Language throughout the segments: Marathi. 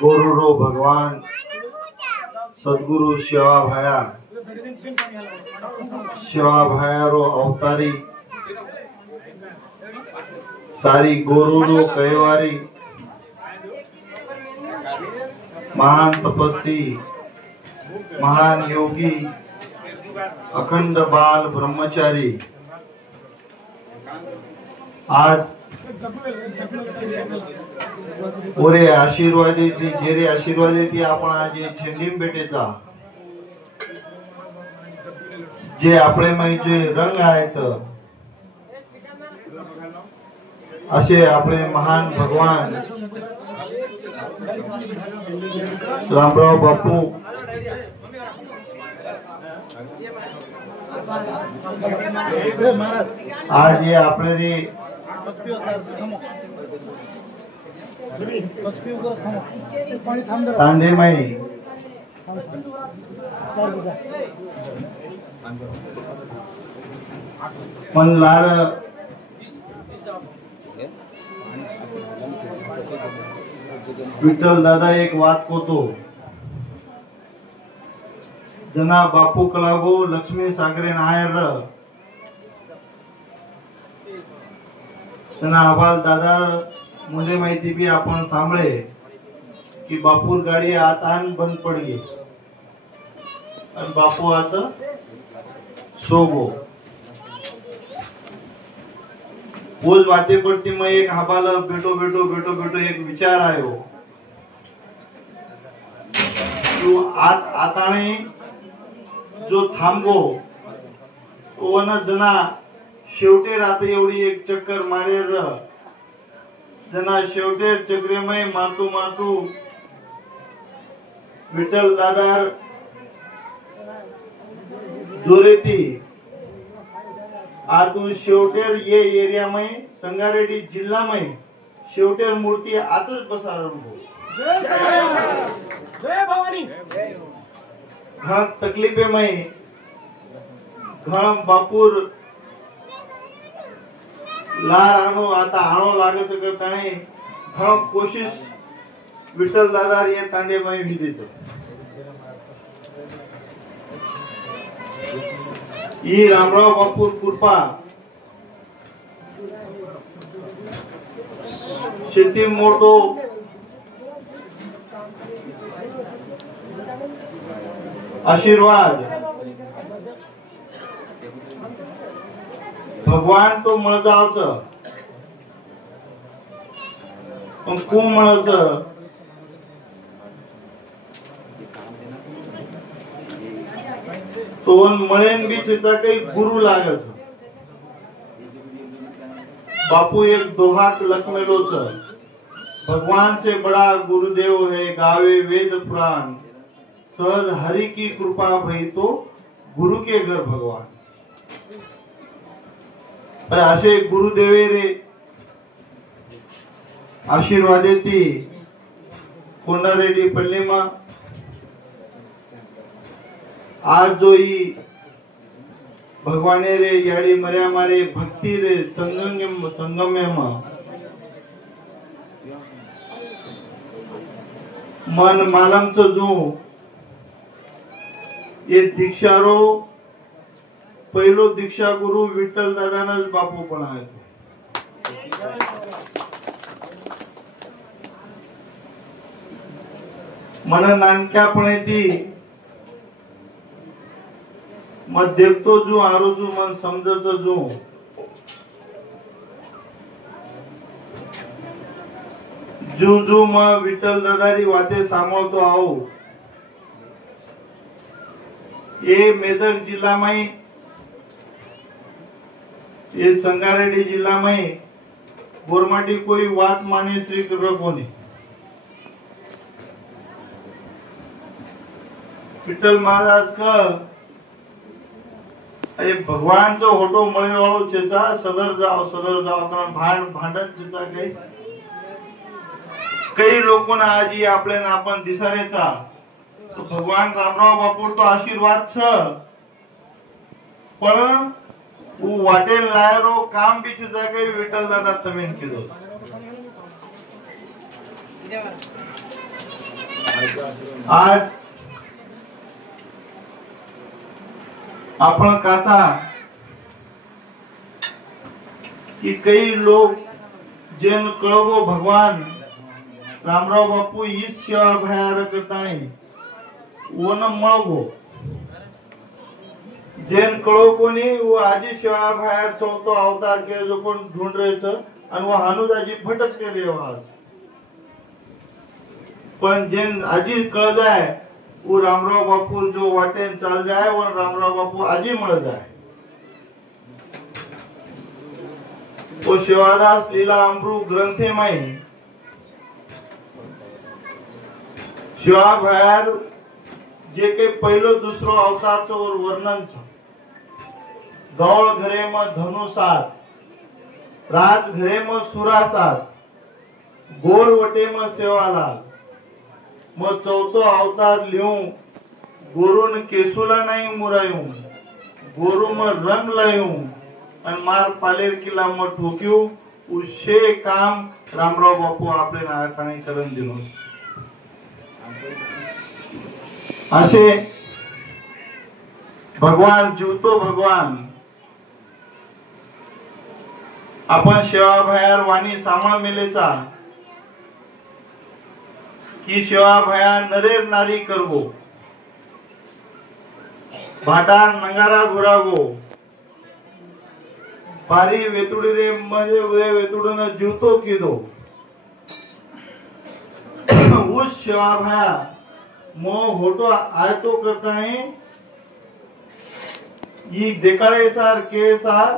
गोरुरो भगवान सद्गुरु शिवा भाया रो अवतारी सारी गोरुरो कैवारी महान तपस्वी महान योगी अखंड बाल ब्रह्मचारी आज ओरे आशीर्वादी जेरे आशीर्वादी आपण आज छेंडीम भेटेचा जे आपले जे रंग आहेचं असे आपले महान भगवान रामराव बापू आज ये आपले तांडेमाई पण लाड विठ्ठल दादा एक बात कोतो जना बापू कलागो लक्ष्मी सागरे नायर जना आवाज दादा मुझे माहिती भी आपण सांभळे की बापूर गाडी आता बंद पडली आणि बापू आता सोगो रोज वाते पडती मग एक हाबाला बेटो एक विचार आयो तू आता जो थांबो तो न जना शेवटे राहते एवढी एक चक्कर मारेर जना शेवटे चक्रेमय मातू विठ्ठल दादार जोरेती आतून शेवटेर ये एरिया में संगारेड्डी जिल्हा में शेवटेर मूर्ती आतच बसारंभो जय भवानी घण तकलीफे में घण बापूर लार आनो लागत करताने घण कोशिश विठ्ठल दादा ये तांडे में विधीतो ई रामराव बापूर कृपा शेती मोठो आशीर्वाद भगवान तो मळजावच पण को मळच तो मळेन भी तिचा काही गुरु लागच बापू एक दोहात लखमेलो भगवान से बड़ा गुरुदेव है गावे वेद पुराण सहज हरि की कृपा भई तो गुरु के घर भगवान पर असे गुरुदेवे रे आशीर्वादेती कोंडारेड्डी पल्लीमा आज जो ही भगवाने रे याडी मर्या मारे भक्ति रे संगम्य मन मालम जो ये दीक्षारो पहिलो दीक्षा गुरु विठ्ठल दादानच बापू पण आहे मन नानक्यापणे ती मग देखतो जो आरोजू मन समजच जो जू मग विठ्ठल दादारी वाते सांगतो आओ ये मेदक जिल्हा में ये संगारेड्डी जिल्हा में बोरमाटी कोई वात माने श्री कृष्ण कोनी विठ्ठल महाराज का अरे भगवान जो होटो मळे वाळो चेचा सदर जाओ कारण भांडण चेचा काही लोकोना आजी आपल्यान आपण दिसारेचा तो भगवान रामराव बापू तो आशीर्वाद छ पण वो वाटेल लायरो काम बी चेचा काही विठ्ठल दादा तमेन केलो आज आपण काचा कि कई लोग जैन कळगो भगवान रामराव बापू हीच सेवा भयार करता वन मळगो जैन कळगोनी वो आजी सेवा भयार चौथो अवतार के जो कोण ढूंढ रहे छ आणि वो हनुदाजी भटकते रहे आज पण जैन आजी कळ जाए वो रामराव बापू जो वाटे चाल जाए वो रामराव बापू आजी मळ जाए वो शिवादास लीला अमृत ग्रंथे में शिवा भयार जे के पहिलो दुसरो अवतारचं वर्णन छ गौळ घरे म धनुसात राज घरे म सुरासात गोर वटे म सेवालाल म चौथो अवतार लिहू गोरुन केसुला नाही मुरायू गोरु म रंग लायू आणि मार पालेर किला म ठोक्यू उशे काम रामराव बापू आपले नाकाने करून दिलो असे भगवान जीवतो भगवान आपण सेवा भयार वाणी सामा मेलेचा की सेवा भया नरेर नारी करवो भाटा नंगारा घुरागो पारी वेतुडी रे म्हणजे वे वेतुडन जीवतो किदो उस सेवा भया मो होटो आयतो करताने ये देखाळे सार के सार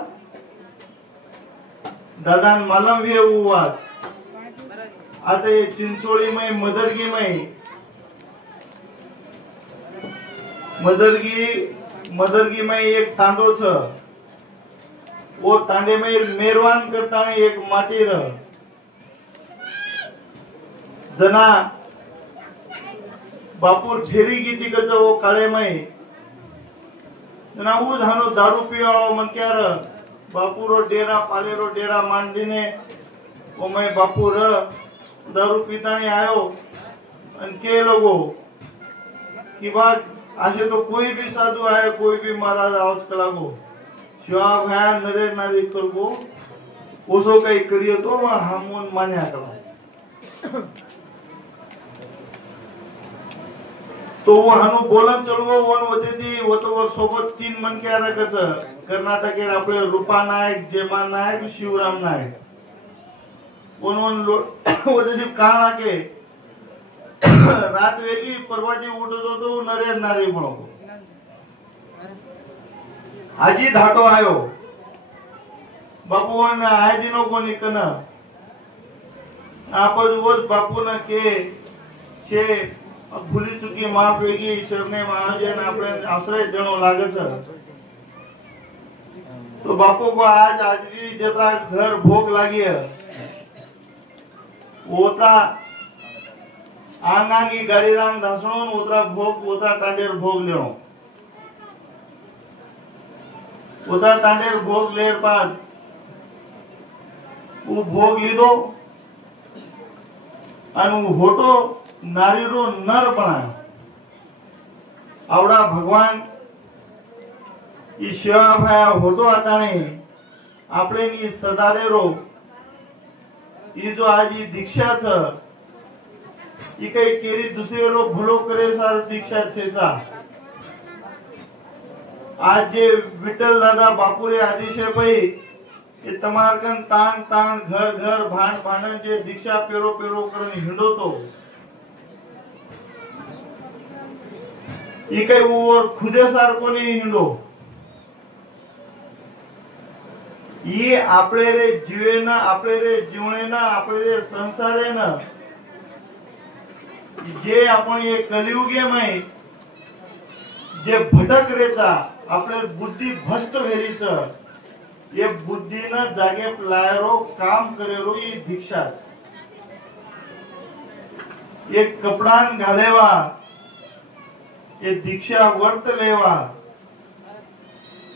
दादान मालम वे उवास आता ये चिंचोळी में मदरगी में एक तांडो छ वो तांडे में मेरवान करता एक माटी र जना बापूर झेरी गीती कच वो काळे में जना वो झानो दारू पिवाळो मनक्यार बापूरो डेरा पालेरो डेरा मांडीने वो मैं बापूर दारू पीतानी आयो अन के लोगो की बात आशे तो कोई भी साधु आए कोई भी महाराज आवाज कलागो शिवा भया नरे नारी करगो ओसो काही करियो तो हमून मान्या करा तो वो हनु बोलन चलगो वन होते ती वो तो वो सोबत 3 मन के रकच कर्नाटके आपले रूपा नायक जेमा नायक शिवराम नायक वन होते ती काना के रात वेगी परवाजी उठतो तो नरे नारी म्हणो आजी धाटो आयो बापू ने आय दिनो कोणी कन आपज वोज बापू न के छे भूली चुकी माफ वेगी ईश्वरने महाजन આપણે આશ્રય જણો લાગે છે तो बापू को आज आजली जत्रा घर भोग लागी है ओता आंगांगी गाड़ी रांग धसणून उतरा भोग ओता तांडेर भोग लेणो ओता तांडेर भोग लेर बाद वो भोग लीधो आणि होटो नारीरो नर बनायो आवडा भगवान ई सेवा भया होतो आताने आपले नी सदारेरो ई जो आजी दीक्षा छ ई काही केरी दुसरेरो भलो करे सार दीक्षा छेचा आज जे विठ्ठल दादा बापुरे आदिशे पई ये तमारकन ताण ताण घर घर भाण भाण जे दीक्षा पेरो पेरो करून हिंडोतो ई काही ओवर खुदे सारखो नाही हिंडो ये आपले रे जीवेना आपले रे जीवनेना आपले रे संसारेना जे आपण ये कलियुगे में जे भटक रेचा आपले बुद्धी भ्रष्ट वेरीच ये बुद्धी न जागे लायरो काम करेरो ये दीक्षा ये कपडान घालेवा ये दीक्षा वर्त लेवा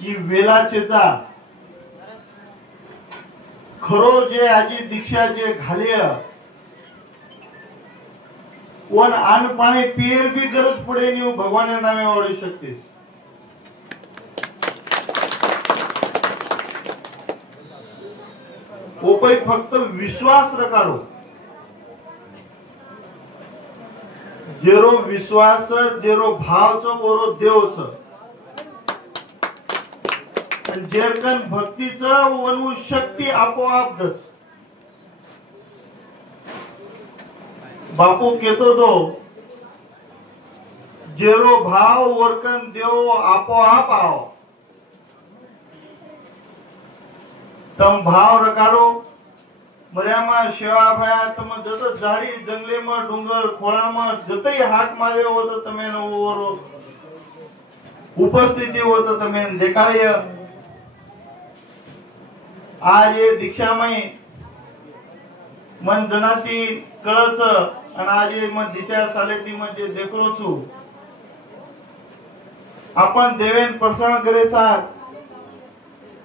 ये वेलाचेचा खरो जे आजी दीक्षा जे घालिय कोण अन्न पाणी पिएर भी गरज पडे नहीं भगवान नामे वाળી શકતીશ। ओपई फक्त विश्वास रखाडो, जेरो विश्वास जेरो भाव छ ओरो देव छ, जेरकन भक्तीच वनु शक्ती आपोआप दच। बापू कहतो तो जेरो भाव वरकन देव आपोआप आओ। तम भाव रखाडो मर्यामा सेवा भया तम जत झाड़ी जंगले में डूंगर खोड़ा में जतई हाथ मार्यो हो तो तमे ओरो उपस्थिति हो तो तमे देखाड़े। आज ये दीक्षा में मन जनाती कळच आणि आज ये मन दिचार सालेती में जे देखलो छु आपण देवेन प्रसन्न करे साथ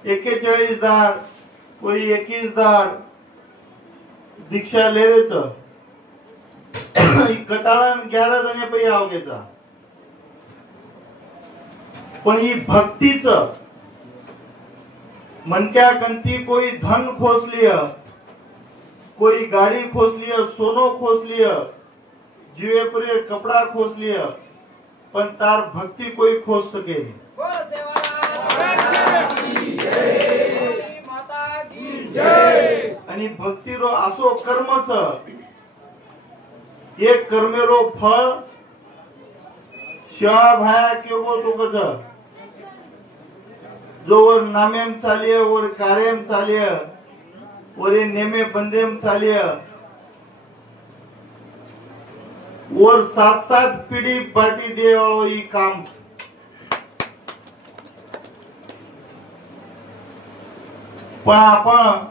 41 दार कोई 21 दार दीक्षा लेवेच कटाळन 11 जणे पै आवगेचा पण ही भक्तीच मनक्या कंती कोई धन खोसलिय कोई गाड़ी खोसलिय सोनो खोसलिय जीवे पर कपड़ा खोसलिय पण तार भक्ति कोई खोस सके नहीं। आणि भक्तीरो असो कर्मच एक कर्मेरो फळ सेवा भाया केवो तो कच जो वर नामेम चालिय वर कार्यम चालिय वर नेमे बंदेम चालिय वर 7-7 पिढी बाटी देवाळो ई काम। पण आपण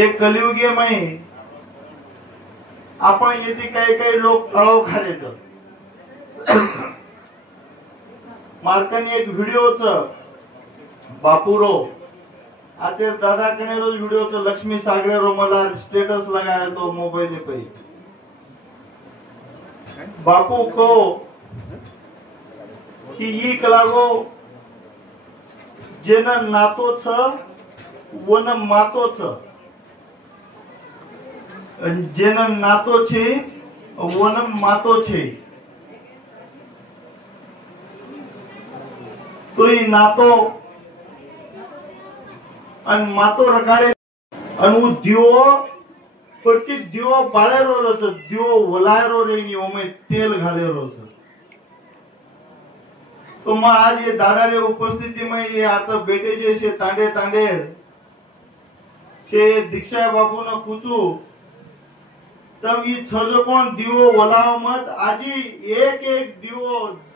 एक कलियुगे में आपण येथे काही काही लोक तळाव खालेत। मार्कनी एक व्हिडिओच बापूरो आते दादा कने रोज व्हिडिओच लक्ष्मी सागरे रो मला स्टेटस लगाया तो मोबाइल पे बापू को कि ये कलागो जेन नातो छ वन मातो छ जेन नातो छे वन मातो छे तो ई नातो अन मातो रगाडे अन वो दियो प्रति दियो बाळेरो रस दियो वलायरो रेनी ओमे तेल घालेरो छ। तो मैं आज ये दादा रे उपस्थिति में ये आता बेटे जैसे तांडे तांडे के दीक्षा बाबू ने पूछू तब ये छज कोण दिवो वलाव मत आजी एक दिवो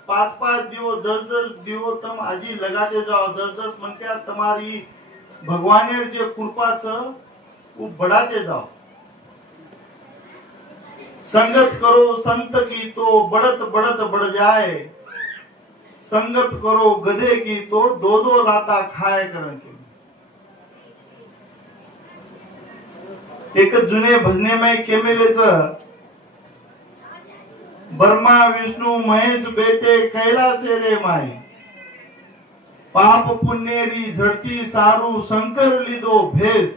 5-5 दिवो 10-10 दिवो तम आजी लगाते जाओ 10-10 मनक्या तुम्हारी भगवानेर जे कृपा छ वो बढ़ाते जाओ। संगत करो संत की तो बढ़त बढ़त बढ़ जाए, संगत करो गधे की तो 2-2 लाता खाए करेंगे। एक जुने भजने में केमेलेच ब्रह्मा विष्णु महेश बेटे कैलासे रे माई पाप पुण्यरी झड़ती सारू शंकर लीधो भेस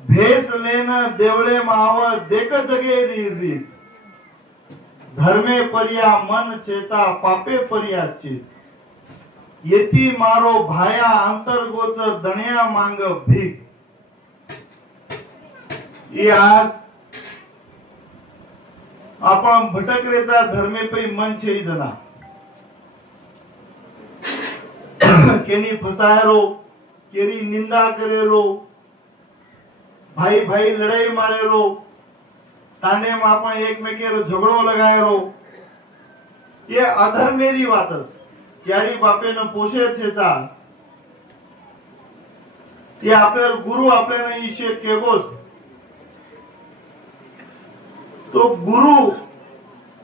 भेस लेना देवळे माव देख जगेरी रीत धर्मे पर्या मन चेता पापे पर्या चित येती मारो भाया अंतर्गोच दण्या मांग भीक। ये आज आपण भटकरेचा धर्मे पै मन छे जना केनी फसायरो केरी निंदा करेरो भाई भाई लड़ाई मारेरो ताने में आपण एकमेकेरो झगड़ो लगायरो ये अधर्मेरी वातस यारी बापेन पोषे छेचा ये आपल्याला गुरु आपल्याला ईशे केगोस तो गुरु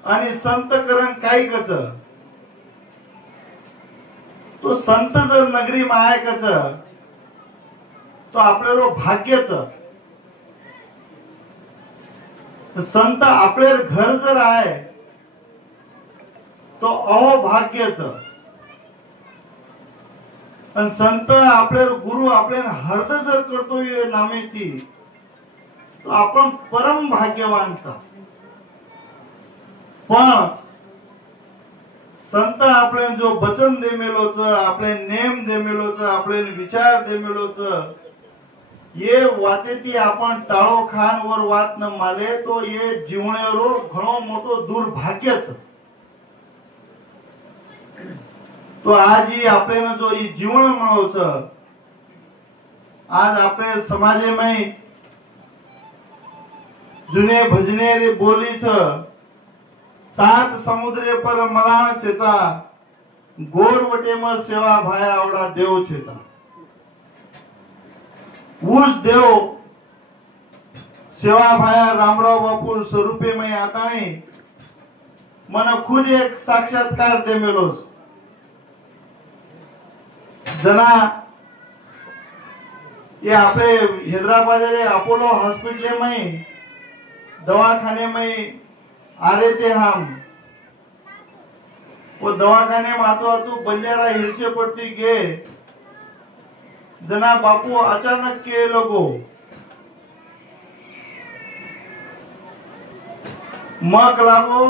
आणि संत करण काय कच तो संत जर नगरी माय कच तो आपल्याला भाग्यच संत आपले घर जर आहे तो अहोभाग्यच, आणि संत आपले गुरु आपले हृद जर करतोय नामेती तो आपण परम भाग्यवानचा. पण संत आपले जो वचन दे मेलोच, आपले नेम दे मेलोच, आपले विचार दे मेलोच, ये वाते ती आपण टाळो खान वर वात न माले तो ये जीवणेरो घणो मोठो दुर्भाग्यच. तो आज ही आपले जो जीवन म्हणोच, आज आपले समाजे में जुने भजने रे बोलीच, सात समुद्रे पर मलाण छेचा, गोरवटे म सेवा भाया आवडा देव छेचा. उस देव सेवा भाया रामराव बापू स्वरूपे में आता नहीं मन खुद एक साक्षात्कार दे मेलोस. जना ये आपले हैदराबाद रे अपोलो हॉस्पिटल में दवाखाने में आ रहे थे हम. वो दवाखाने में आतो आतो बंजारा हिलसे पड़ती गए. जना बापू अचानक के लोगो मक लागो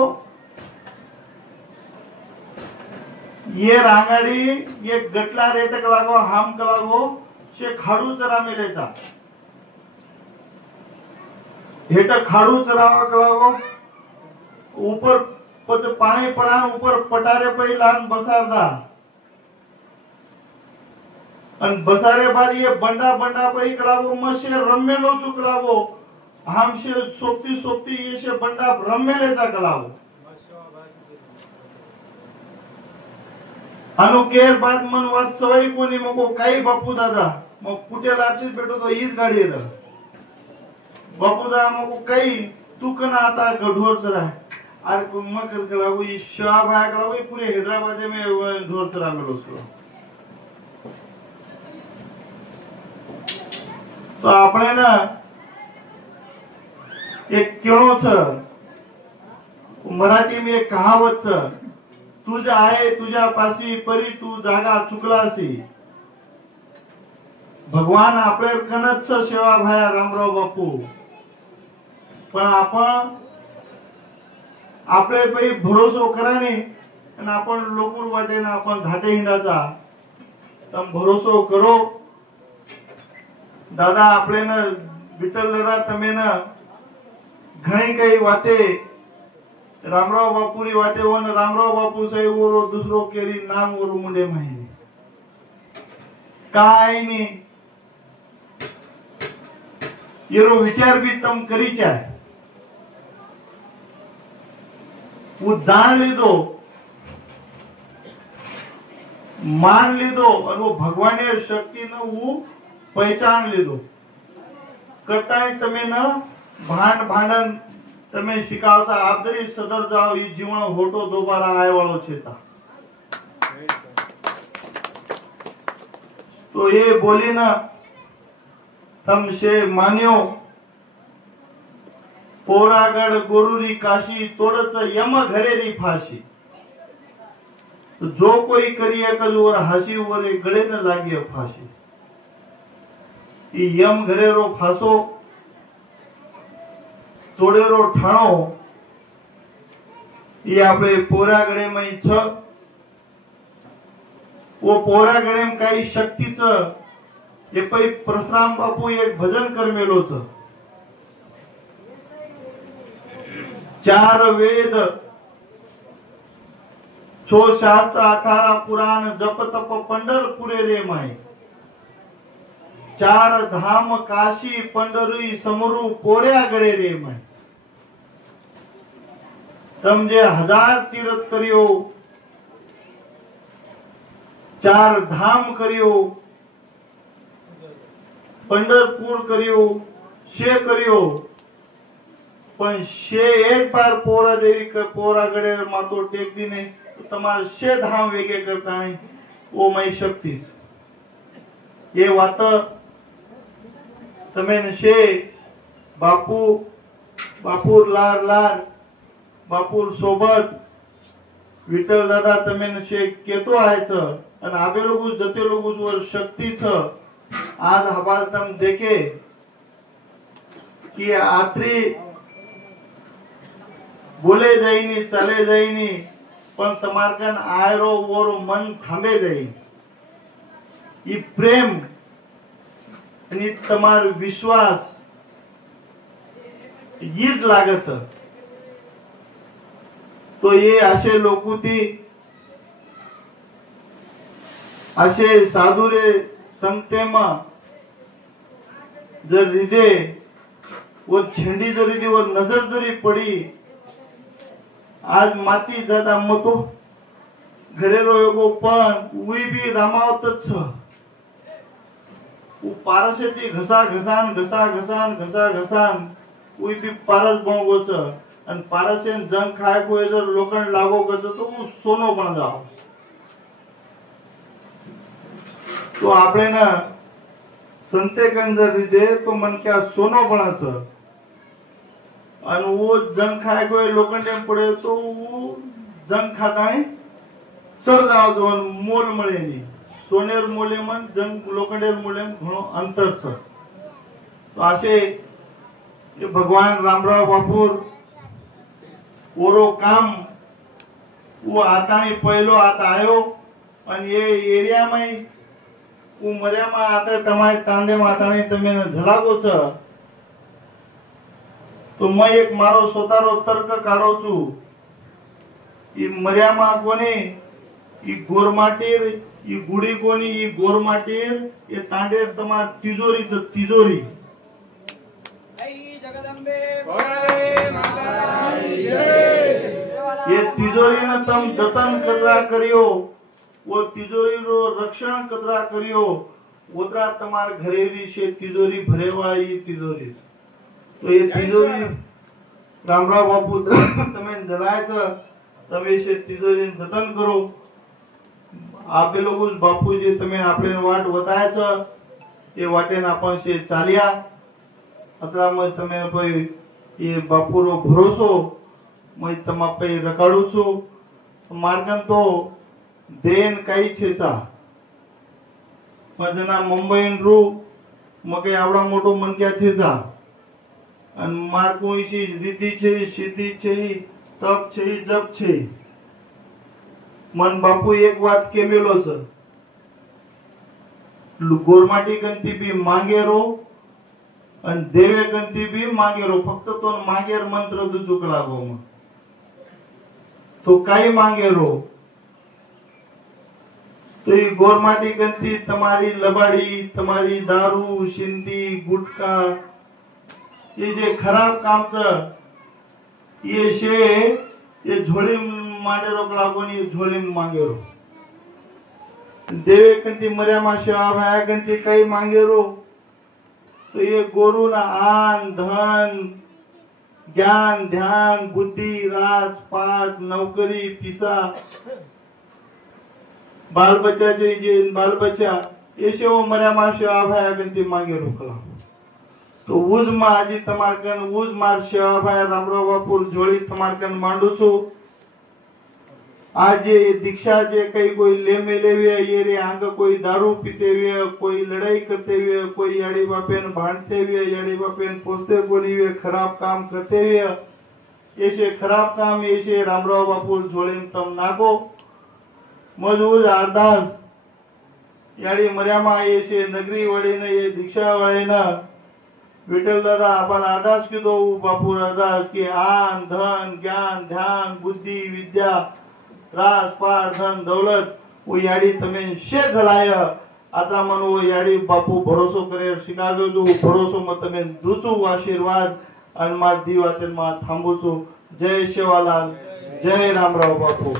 ये रांगाडी ये गटला रेटक लागो हम कलागो शे खाडू चरा मेलेचा हेट खाडू चरावा कलागो ऊपर पानी पड़ा ऊपर पटारे पे लान बसारदा अन बसारे बाद ये बंडा बंडा पे कलागो मशे रमेलो चुकलागो हमसे सोपती सोपती ये शे बंडा रमेलेचा कलागो अनुकेर बाद मन वाद सवय कोणी मग काही बापू दादा मग कुठे लागतील भेटो तो हीच गाडी येत बापू दादा मग काही तू कना आता ढोर चरा अरे मग लागू शिवा भाया लागू पूरे हैदराबाद में ढोर चरा मिलो उसको. तो આપણે ना एक केळो छ मराठी में एक कहावत छ तुझ आहे तुझ्या पाशी परी तू जागा चुकलासी. भगवान आपले कनच सेवा भाया रामराव बापू पण आपण आपले पै भरोसो कराने आणि आपण लोकूर वाटे ना आपण धाटे हिंडाचा तम भरोसो करो दादा आपले ना विठ्ठल दादा तमे ना घणी काही वाते रामराव बापूरी वाते वन रामराव बापू साहेब ओरो दुसरो केरी नाम ओरो मुंडे माहिती काय नी येरो विचार भी तम करी चाहे वो जान लीधो मान लीधो और वो भगवान शक्ति न वो पहचान लीधो करता तमे न भांड भांडन તમે શિકાવસા આદરી સદર જાઓ ઈ જીવન હોટો દોબારા આય વાળો છે તા. તો એ બોલી ના તમ શે માન્યો પોરાગઢ गोरुरी काशी तोड़च यम घरेरी फाशी. तो जो कोई करिए कजू और हासी और गले न लागिए फाशी. ई यम घरेरो फासो तोड़ेरो ठाणो ये आपले पोरागडे में छ. वो पोरागडे में काही शक्तीच ये पै परशुराम बापू एक भजन कर मेलो छ. 4 वेद 6 शास्त्र 18 पुराण जप तप पंढरपुरे रे माई. 4 धाम काशी पंढरी समरू पोऱ्यागडे रे माई. तम जे 1000 तीर्थ करियो 4 धाम करियो पंढरपुर करियो शे करियो पण शे एक बार पोरा देवी पोरागडे मातो टेक दीने तो तमार शे धाम वेगे करता नहीं वो मई शक्ति ये वात तमे शे बापू बापूर लार लार बापूर सोबत विठ्ठल दादा તમે શे કેતો આય છે અને આબે લોકો જતે લોકો वर शक्ति छ आज हवाल तम देखे कि आत्री बोले जाईनी चाले जाईनी पण तमारकन आयरो वोरो मन थांबे जाई ई प्रेम आणि तमार विश्वास हीच लागत छ तो ये असे लोकुती असे साधुरे संगतेमा जर हृदय व छेंडी जरी वर नजर जरी पडी आज माती जाता मतो घरे रोयो पण उई भी रामावतच छ उ पारसेती घसा घसान घसा घसान घसा घसान उई भी पारस बनगो छ आणि पारसेन जंग खाय को जर लोखंड लागो गच तो उ सोनो बन जाओ तो આપણે ના સંતે કંદર રીદે તો મન કે સોનો બનાસ અને वो जंग खाय को लोखंड पडे तो जंग खाताने सड जाव जो मोल મળે ની सोनेर मोले मन जंग लोखंडेर मोले घणो अंतर छ तो असे ये भगवान रामराव बापूर ओरो काम वो आतानी पहिलो आता आयो आणि ये एरिया में उमर्यामा आता તમારે તાંડે માતાને તમે ઝલાગો છો તો मैं एक मारो स्वतारो तर्क काढो छु ई मर्यामा कोणी ई गोरमाटीर ई गुडी कोणी ई गोरमाटीर ये तांडे तमार तिजोरी च तिजोरी जगदंबे भोळे माता ये तिजोरी न तम जतन कररा करियो वो तिजोरी रो रक्षण कतरा करियो ओतरा तमार घरेरी से तिजोरी भरेवाई तिजोरी तो ये तिजोरी रामराव बापू तमे जलायचं तमे से तिजोरी जतन करो आपे लोग बापू जे तमे आपले वाट बतायचं ये वाटेन आपण से चालिया अतरा मग तमे पई ये बापूरो भरोसो मैं तमा पे रकाडू छु मार्गन तो देन काही छेचा मजना मुंबईन रू मके आवडा मोठो मनक्या छेचा अन मार्को इसी रिद्धि छे सिद्धि छे तप छे जप छे मन बापू एक बात केमेलो छ गोरमाटी कंती बी मागेरो अन देवे कंती बी मागेरो फक्त तो मागेर मंत्र दु चुकला गो मग तो काही मागेरो तो ये गोरमाटी गंती तुम्हारी लबाड़ी तुम्हारी दारू सिंधी गुटखा ये जे खराब काम छ ये शे ये झोली माडेरो लागोनी ये झोली मागेरो देवे कंती मर्या माशा भाया कंती काही मागेरो तो ये गोरु ना आन धन ज्ञान ध्यान बुद्धि राजपाट नौकरी पिसा बाल बच्चा जे बाल बच्चा ऐसे वो मर्या मार सेवा भाया गंती मांगे रोकला तो उज मा आजी तमारकन उज मार सेवा भाया रामराव बापूर जोड़ी तमारकन मांडू छु आज ये दीक्षा जे कई कोई ले में लेवे ये रे आंग कोई दारू पीते हुए कोई लड़ाई करते हुए कोई याड़ी बापेन भांडते हुए याड़ी बापेन पोसते बोली हुए खराब काम करते हुए ऐसे खराब काम ऐसे रामराव बापूर जोड़ी तम नागो मजबूत अरदास याडी मर्यामा ऐसे नगरी वडीन ये दीक्षा वडीन विठल दादा आपण अरदास कीधो बापूर अरदास की आन धन ज्ञान ध्यान बुद्धि विद्या राजपाट धन दौलत वो याडी तमे शे झलाय आता मन वो याडी बापू भरोसो करे शिकागो जो भरोसो मत तमे दुचू आशीर्वाद अन मा दीवातेल मा थांबूचो जय शेवालाल जय रामराव बापू।